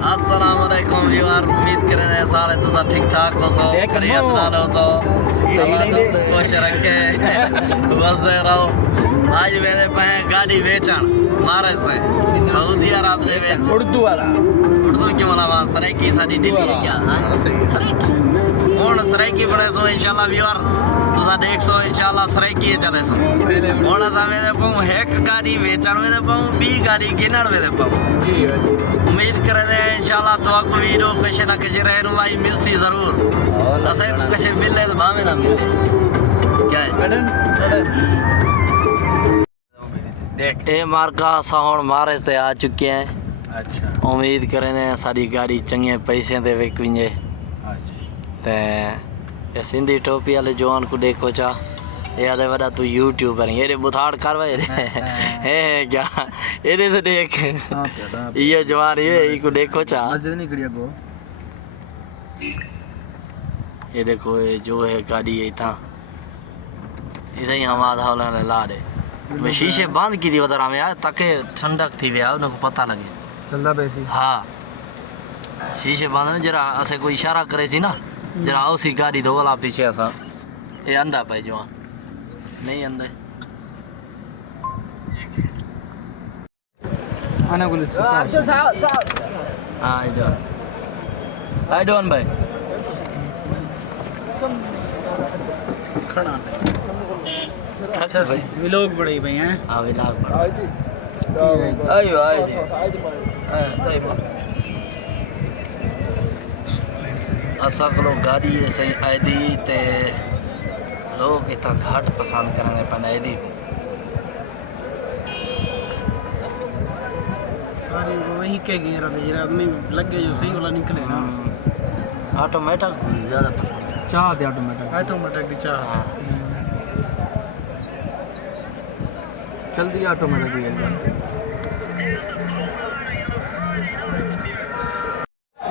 अस्सलाम वालेकुम व्यूअर, उम्मीद करें हैं सारे तुसा ठीक ठाक हो सो खैरियत नाल हो सो अल्लाह सब खुश रखे वसदे रहो। आज मेरे पे गाड़ी बेचण मारे से सऊदी अरब दे विच उर्दू वाला उर्दू क्यों ना वहां सराइकी साडी ढिली क्या सराइकी हुन सराइकी बने सो इंशाल्लाह व्यूअर तुसा देख सो इंशाल्लाह सराइकी चले सो हुन असा मेरे पाऊं एक गाड़ी बेचण में पाऊं 20 गाड़ी गिनण में पाऊं। उम्मीद करे थे इंशाल्लाह तो आपको वीडियो कशे ना कशे रहनुमाई मिलसी जरूर असे कशे मिले तो भावे ना मिले क्या है देख ए मार्का सा हुन मारे से आ चुके हैं। अच्छा उम्मीद करे ने साडी गाड़ी चंगे पैसे दे विक विंजे ते ये सिंधी टोपी वाले जवान को देखो चा ये आदे बड़ा तू यूट्यूबर है ये बुधाड़ करवा है क्या ये तो देख ये जवान ये को देखो चा मस्जिद नहीं करिया गो ये देखो ये जो है गाड़ी है था इधर ही हम आधा वाला ला दे मैं शीशे बंद की थी उधर हमें यार ताकि ठंडक थी वे उनको पता लगे चलदा पैसी हाँ शीशे बंद में जरा ऐसे कोई इशारा करे सी ना जरा उसी गाड़ी दो वाला पीछे ऐसा ये अंधा पाई जवान नहीं अंधे आना बोले हाँ इधर आई डोंट भाई खड़ा अच्छा भाई ये लोग बड़े भाई हैं हाँ विलाग बड़ा आयो आयो जी असा को गाड़ी सही आई दी ते लोग इतना घाट पसंद करने पर आई दी सारे वही के गिर रहे जरा आदमी लगे जो सही वाला निकले ना ऑटोमेटिक ज़्यादा पसंद चाह दे ऑटोमेटिक दी चाह हाँ जल्दी ऑटोमेटिक दी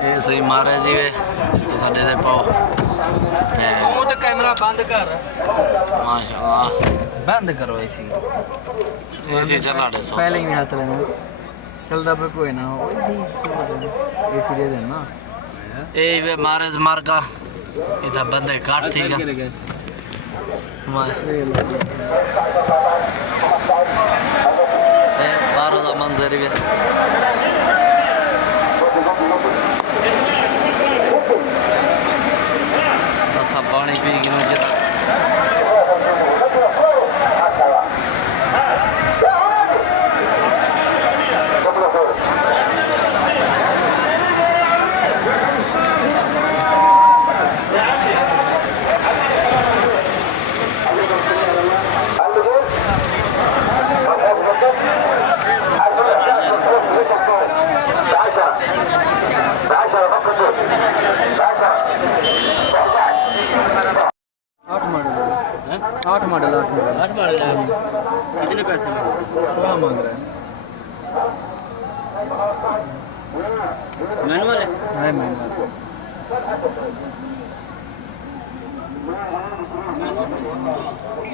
ये सही मारे जी वे तो साडे दे पाओ ते वो तो कैमरा बंद कर माशाल्लाह बंद करो ऐसी ऐसे चला दे सो पहले ही नहीं हाथ लेना चलदा पे कोई ना ओ एसी दे देना ए वे मारे मार का इधर बंदे काट थी का मार ए बारो दा मंजर वे असा पानी पी के मुझे तक आठ मॉडल कितने पैसे 16 मांग रहा है मैनुअल है मैनुअल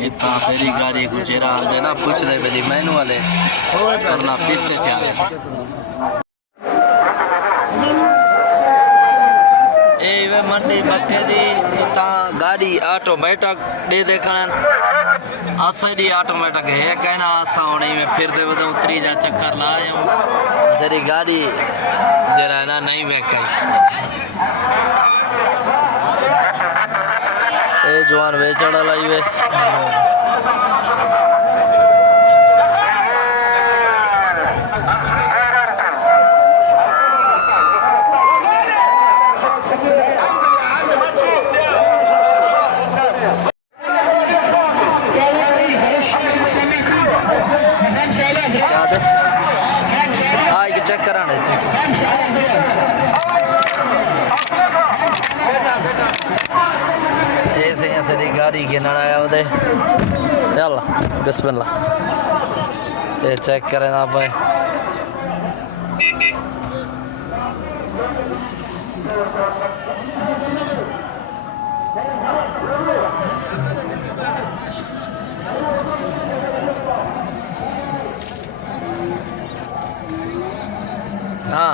इतना सेरी गाड़ी को जेरा आंदे ना पूछ दे पहले मैनुअल है करना पिसते थे ए वे मंडी मक्के दी इतना गाड़ी ऑटोमेटिक दे देखण असली ऑटोमेटिक है कहना असा होने में फिर दे बदो उतरी जा चक्कर लायो तेरी गाड़ी जरा ना नहीं मैं कही ए जवान बेचड़ा लाई वे चेक कराने ऐसे ऐसे गाड़ी के नया उदे चल बिस्मिल्लाह ये चेक करें ना भाई हाँ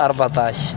14.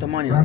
8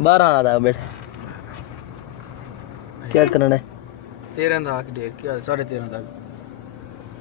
12 था बेटा क्या करना है 13 था क्या 13.5 था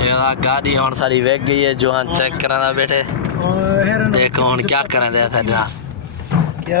ये गाड़ी और सारी वेग गई है जो हम चेक कराना बेटे देखो हम क्या करें दे था ना क्या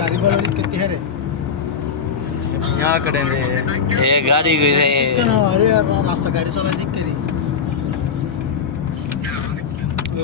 गाड़ी वाला कितने है रे यहाँ करेंगे ये गाड़ी गई थी अरे रास्ता गाड़ी चला देख के